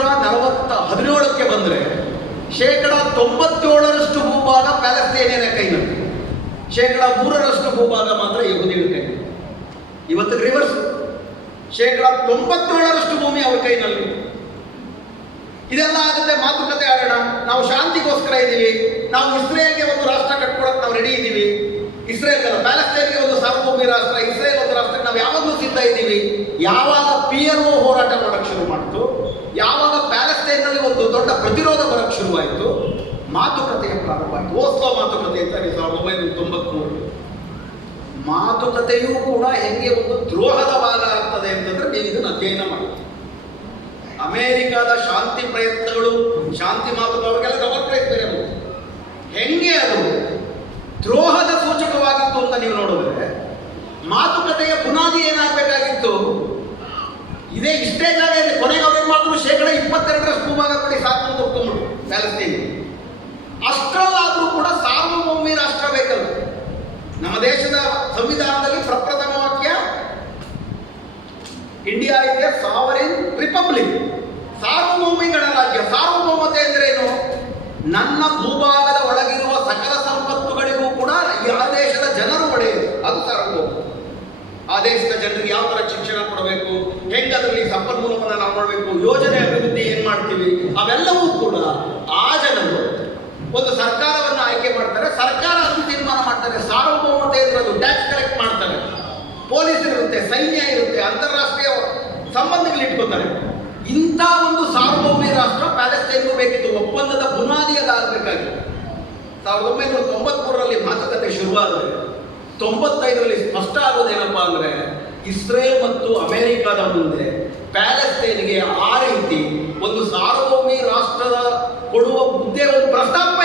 1917ಕ್ಕೆ ಬಂದರೆ 97% ಭೂಭಾಗ ಪ್ಯಾಲೆಸ್ತೇನಿಯನ್ ಕೈನಲ್ಲಿ, 3% ಭೂಭಾಗ ಮಾತ್ರ ಯಹೂದಿಗಳ ಕೈನಲ್ಲಿ. ಇವತ್ತು ರಿವರ್ಸ್, 97% ಭೂಮಿ ಅವ್ರ ಕೈನಲ್ಲಿ. ಇದೆಲ್ಲ ಆಗುತ್ತೆ, ಮಾತುಕತೆ ಆಡೋಣ, ನಾವು ಶಾಂತಿಗೋಸ್ಕರ ಇದ್ದೀವಿ, ನಾವು ಇಸ್ರೇಲ್ಗೆ ಒಂದು ರಾಷ್ಟ್ರ ಕಟ್ಕೊಳಕ್ಕೆ ನಾವು ರೆಡಿ ಇದ್ದೀವಿ, ಇಸ್ರೇಲ್ಗಲ್ಲ ಪ್ಯಾಲೆಸ್ತೇನ್ಗೆ ಒಂದು ಸಾರ್ವಭೌಮ ರಾಷ್ಟ್ರ, ಇಸ್ರೇಲ್ ಒಂದು ರಾಷ್ಟ್ರಕ್ಕೆ ನಾವು ಯಾವಾಗಲೂ ಸಿದ್ಧ ಇದ್ದೀವಿ. ಯಾವಾಗ PLO ಹೋರಾಟ ಮಾಡಕ್ಕೆ ಶುರು ಮಾಡ್ತು, ಯಾವಾಗ ಪ್ಯಾಲೆಸ್ತೇನ್ನಲ್ಲಿ ಒಂದು ದೊಡ್ಡ ಪ್ರತಿರೋಧ ಬರಕ್ಕೆ ಶುರುವಾಯಿತು, ಮಾತುಕತೆಯ ಪ್ರಾರಂಭ ಆಯಿತು. ಓಸ್ಲೋ ಮಾತುಕತೆ ಅಂತ 1993. ಮಾತುಕತೆಯೂ ಕೂಡ ಹೆಂಗೆ ಒಂದು ದ್ರೋಹದ ಭಾಗ ಆಗ್ತದೆ ಅಂತಂದ್ರೆ ನೀವು ಇದನ್ನು ಅಧ್ಯಯನ ಮಾಡಿ. ಅಮೇರಿಕಾದ ಶಾಂತಿ ಪ್ರಯತ್ನಗಳು, ಶಾಂತಿ ಮಾತುಕತೆಗೆಲ್ಲ ಗವರ್ನರ್ ಬೇರೆ ಹೆಂಗೆ ಅದು ದ್ರೋಹದ ಸೂಚಕವಾಗಿತ್ತು ಅಂತ ನೀವು ನೋಡಿದ್ರೆ, ಮಾತುಕತೆಯ ಬುನಾದಿ ಏನಾಗಬೇಕಾಗಿತ್ತು? ಇದೇ ಇಷ್ಟೇ ಜಾಗ ಇದೆ, ಕೊನೆಗೆ ಅವ್ರೇನು ಮಾಡಿದ್ರು 22% ಭೂಭಾಗ ಕೊಡಿ ಸಾಕು ಅಂತ ಒಪ್ಕೊಂಡ್ಬಿಟ್ಟು ಪ್ಯಾಲೆಸ್ತೇನ್. ಅಷ್ಟರಲ್ಲಾದರೂ ಕೂಡ ಸಾರ್ವಭೌಮಿ ರಾಷ್ಟ್ರ ಬೇಕಲ್ಲ. ನಮ್ಮ ದೇಶದ ಸಂವಿಧಾನದಲ್ಲಿ ಪ್ರಪ್ರಥಮ ವಾಕ್ಯ ಇಂಡಿಯಾ ಇದೆ ಸಾವರಿನ್ ರಿಪಬ್ಲಿಕ್, ಸಾರ್ವಭೌಮಿ ಗಣರಾಜ್ಯ. ಸಾರ್ವಭೌಮತೆ ಅಂದ್ರೇನು? ನನ್ನ ಭೂಭಾಗದ ಒಳಗಿರುವ ಸಕಲ ಸಂಪತ್ತುಗಳಿಗೂ ಕೂಡ ಆ ದೇಶದ ಜನರು ಒಡೆಯುದು, ಅದು ಸಾರ್ವಭೌಮ. ಆ ದೇಶದ ಜನರಿಗೆ ಯಾವ ತರ ಶಿಕ್ಷಣ ಕೊಡಬೇಕು, ಹೆಂಗದ್ರಲ್ಲಿ ಸಂಪನ್ಮೂಲವನ್ನು ನಾವು ಮಾಡಬೇಕು, ಯೋಜನೆ ಅಭಿವೃದ್ಧಿ ಏನ್ ಮಾಡ್ತೀವಿ, ಅವೆಲ್ಲವೂ ಕೂಡ ಆ ಜನರು ಒಂದು ಸರ್ಕಾರವನ್ನು ಆಯ್ಕೆ ಮಾಡ್ತಾರೆ, ಸರ್ಕಾರ ಅದನ್ನು ತೀರ್ಮಾನ ಮಾಡ್ತಾರೆ. ಸಾರ್ವಭೌಮತೆ ಅಂದ್ರೆ ಅದು ಟ್ಯಾಕ್ಸ್ ಕಲೆಕ್ಟ್ ಮಾಡ್ತಾರೆ, ಪೊಲೀಸ್ ಇರುತ್ತೆ, ಸೈನ್ಯ ಇರುತ್ತೆ, ಅಂತಾರಾಷ್ಟ್ರೀಯ ಸಂಬಂಧಗಳು ಇಟ್ಕೋತಾರೆ. ಇಂಥ ಒಂದು ಸಾರ್ವಭೌಮ ರಾಷ್ಟ್ರ ಪ್ಯಾಲೆಸ್ತೇನ್ಗೂ ಬೇಕಿತ್ತು. ಒಪ್ಪಂದದ ಬುನಾದಿಯಲ್ಲಾಗಬೇಕಾಗಿತ್ತು. 1993ರಲ್ಲಿ ಮಾತುಕತೆ ಶುರುವಾದರೆ 95ರಲ್ಲಿ ಸ್ಪಷ್ಟ ಆಗೋದೇನಪ್ಪ ಅಂದ್ರೆ, ಇಸ್ರೇಲ್ ಮತ್ತು ಅಮೆರಿಕದ ಮುಂದೆ ಪ್ಯಾಲೆಸ್ತೇನ್ಗೆ ಆ ರೀತಿ ಒಂದು ಸಾರ್ವಭೌಮಿ ರಾಷ್ಟ್ರದ ಕೊಡುವ ಹುದ್ದೆ ಒಂದು ಪ್ರಸ್ತಾಪ